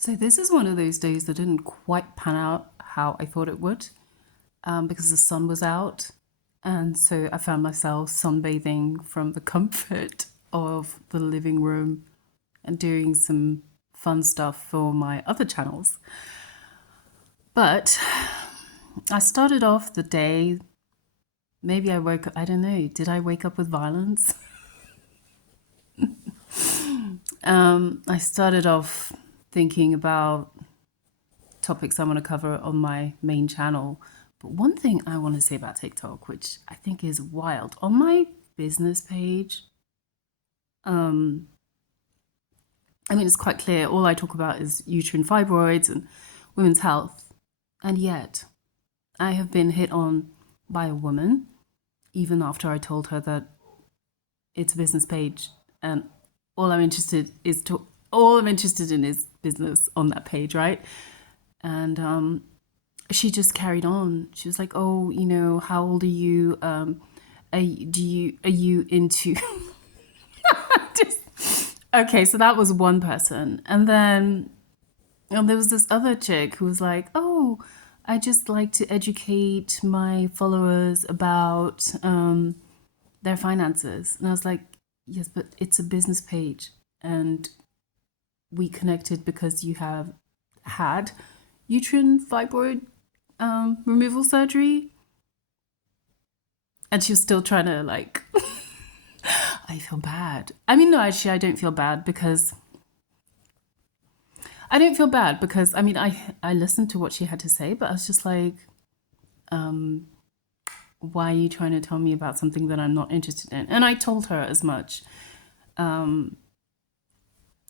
So this is one of those days that didn't quite pan out how I thought it would, because the sun was out, and so I found myself sunbathing from the comfort of the living room and doing some fun stuff for my other channels. But I started off the day. Maybe I woke up. I don't know. Did I wake up with violence? I started off thinking about topics I want to cover on my main channel. But one thing I want to say about TikTok, which I think is wild, on my business page, um, I mean, it's quite clear. All I talk about is uterine fibroids and women's health. And yet, I have been hit on by a woman, even after I told her that it's a business page and all I'm interested in is business on that page, right? And she just carried on. She was like, "Oh, how old are you? Are you into?" just, okay, so that was one person, and then there was this other chick who was like, "Oh, I just like to educate my followers about their finances," and I was like, "Yes, but it's a business page, and we connected because you have had uterine fibroid removal surgery." And she was still trying to like, I feel bad. I mean, no, actually, I don't feel bad because I mean, I listened to what she had to say, but I was just like, why are you trying to tell me about something that I'm not interested in? And I told her as much.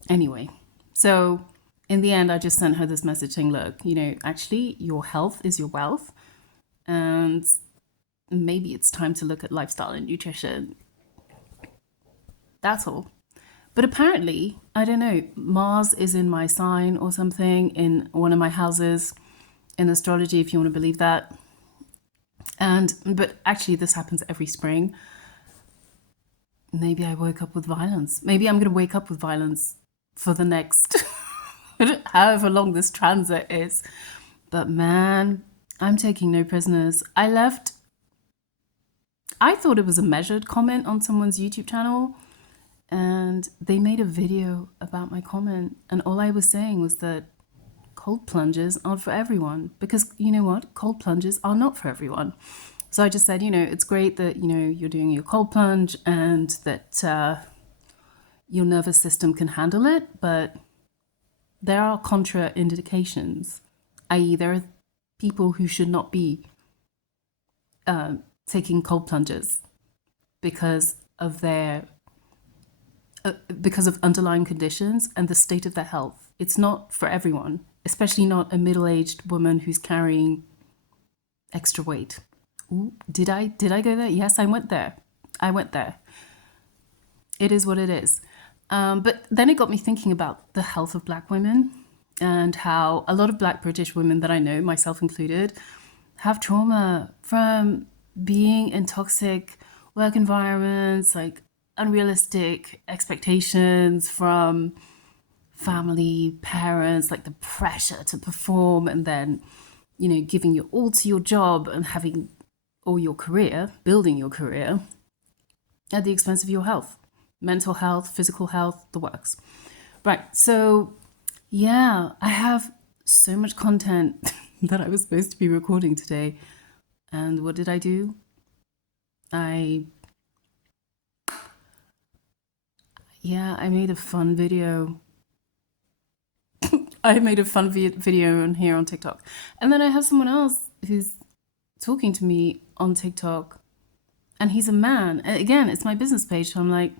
Anyway, so in the end, I just sent her this message saying, look, actually, your health is your wealth. And maybe it's time to look at lifestyle and nutrition. That's all. But apparently, I don't know, Mars is in my sign or something in one of my houses in astrology, if you want to believe that. But actually, this happens every spring. Maybe I woke up with violence. Maybe I'm going to wake up with violence for the next however long this transit is. But man, I'm taking no prisoners. I thought it was a measured comment on someone's YouTube channel, and they made a video about my comment, and all I was saying was that cold plunges aren't for everyone, because you know what? Cold plunges are not for everyone. So I just said, it's great that, you're doing your cold plunge and that your nervous system can handle it, but there are contraindications, i.e., there are people who should not be taking cold plunges because of underlying conditions and the state of their health. It's not for everyone, especially not a middle-aged woman who's carrying extra weight. Ooh, did I go there? Yes, I went there. It is what it is. But then it got me thinking about the health of Black women and how a lot of Black British women that I know, myself included, have trauma from being in toxic work environments, like unrealistic expectations from family, parents, like the pressure to perform, and then, giving your all to your job and having all your career, building your career at the expense of your health, mental health, physical health, the works. Right. So, yeah, I have so much content that I was supposed to be recording today. And what did I do? I made a fun video. I made a fun video on here on TikTok. And then I have someone else who's talking to me on TikTok, and he's a man. And again, it's my business page. So I'm like,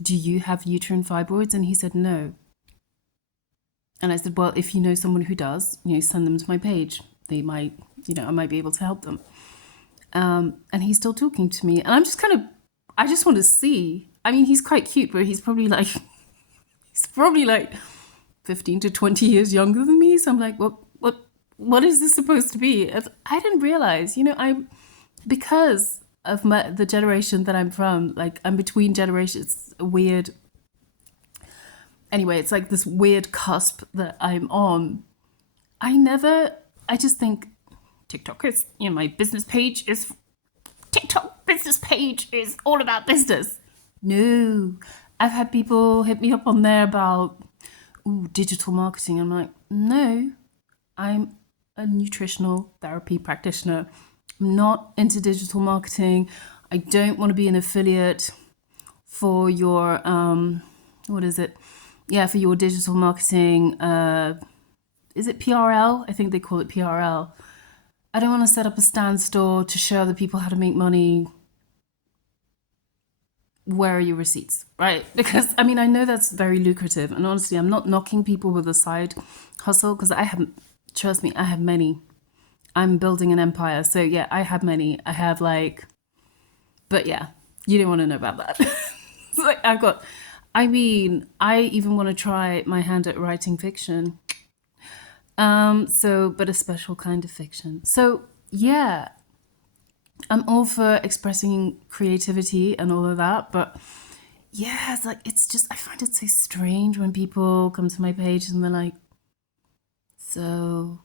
do you have uterine fibroids? And he said, no. And I said, well, if you know someone who does, send them to my page. They might, I might be able to help them. And he's still talking to me. And I'm just I just want to see. I mean, he's quite cute, but he's probably like 15 to 20 years younger than me. So I'm like, what is this supposed to be? I didn't realize, because of the generation that I'm from, like I'm between generations, weird Anyway, it's like this weird cusp that I'm on. I just think TikTok is, my business page is, TikTok business page is all about business. No, I've had people hit me up on there about, digital marketing. I'm like, no, I'm a nutritional therapy practitioner. I'm not into digital marketing. I don't want to be an affiliate for your, what is it? Yeah, for your digital marketing. Is it PRL? I think they call it PRL. I don't want to set up a stand store to show other people how to make money. Where are your receipts, right? Because I mean, I know that's very lucrative, and honestly, I'm not knocking people with a side hustle, because I have, trust me, I have many. I'm building an empire, so yeah, I have many. I have but yeah, you don't want to know about that. It's like I even want to try my hand at writing fiction. But a special kind of fiction. So yeah, I'm all for expressing creativity and all of that, but yeah, it's just, I find it so strange when people come to my page and they're like, so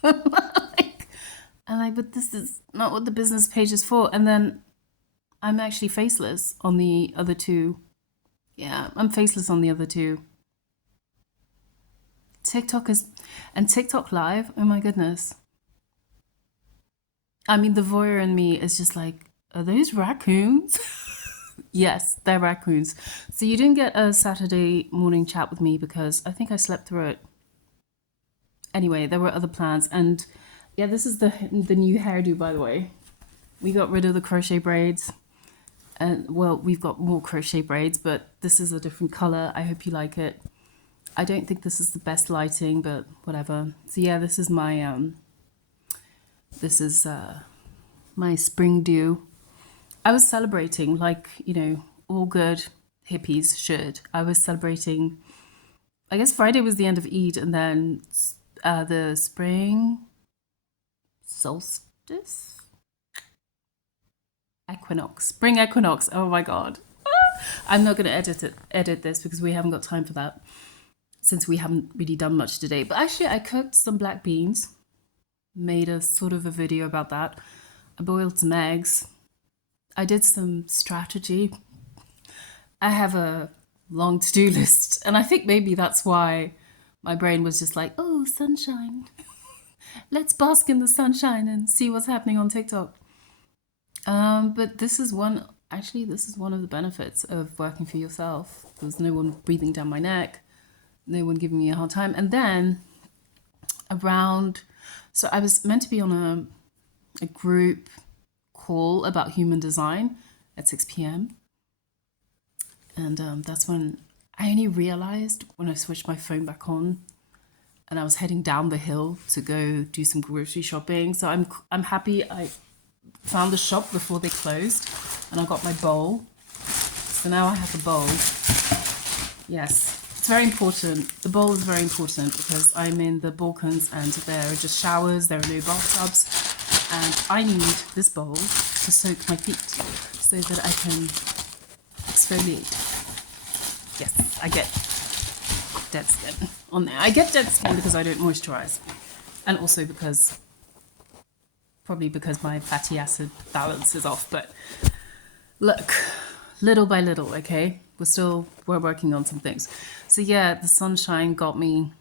but this is not what the business page is for. And then I'm actually faceless on the other two. Yeah, I'm faceless on the other two. TikTok Live, oh my goodness. I mean, the voyeur in me is just like, are those raccoons? Yes, they're raccoons. So you didn't get a Saturday morning chat with me because I think I slept through it. Anyway, there were other plans. And yeah, this is the new hairdo, by the way. We got rid of the crochet braids. And well, we've got more crochet braids, but this is a different color. I hope you like it. I don't think this is the best lighting, but whatever. So yeah, this is my my spring dew. I was celebrating like, all good hippies should. I was celebrating, I guess Friday was the end of Eid, and then the spring solstice? Spring equinox. Oh my God. I'm not going to edit this because we haven't got time for that, since we haven't really done much today. But actually, I cooked some black beans, made a sort of a video about that. I boiled some eggs. I did some strategy. I have a long to-do list, and I think maybe that's why my brain was just like, oh, sunshine. Let's bask in the sunshine and see what's happening on TikTok. But this is one of the benefits of working for yourself. There's no one breathing down my neck, no one giving me a hard time. And then so I was meant to be on a group call about human design at 6 p.m. And that's when I only realized when I switched my phone back on, and I was heading down the hill to go do some grocery shopping. So I'm happy I found the shop before they closed, and I got my bowl. So now I have the bowl. Yes, it's very important. The bowl is very important because I'm in the Balkans and there are just showers, there are no bathtubs, and I need this bowl to soak my feet so that I can exfoliate. Yes, I get dead skin on there. I get dead skin because I don't moisturize, and also probably because my fatty acid balance is off. But look, little by little, okay? We're working on some things. So yeah, the sunshine got me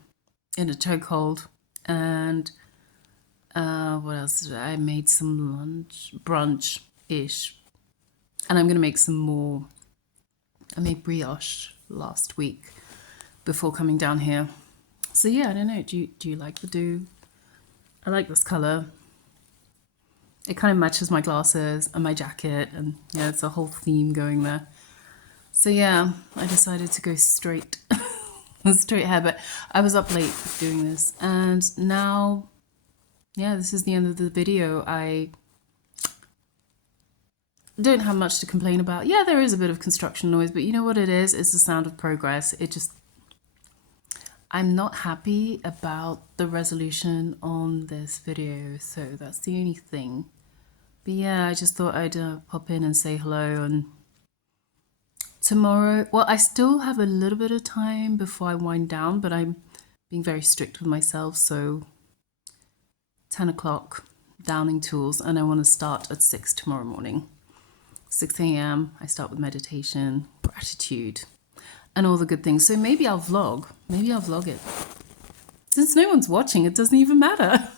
in a chokehold, and what else did I made some brunch-ish, and I'm gonna make some more. I made brioche last week before coming down here. So yeah, I don't know. Do you like the dew? I like this color. It kind of matches my glasses and my jacket, and yeah, it's a whole theme going there. So yeah, I decided to go straight hair, but I was up late doing this, and now, yeah, this is the end of the video. I don't have much to complain about. Yeah, there is a bit of construction noise, but you know what it is? It's the sound of progress. I'm not happy about the resolution on this video, so that's the only thing. But yeah, I just thought I'd pop in and say hello and Tomorrow, well, I still have a little bit of time before I wind down, but I'm being very strict with myself. So 10 o'clock, downing tools, and I want to start at 6 tomorrow morning. 6 a.m., I start with meditation, gratitude, and all the good things. So maybe I'll vlog. Maybe I'll vlog it. Since no one's watching, it doesn't even matter.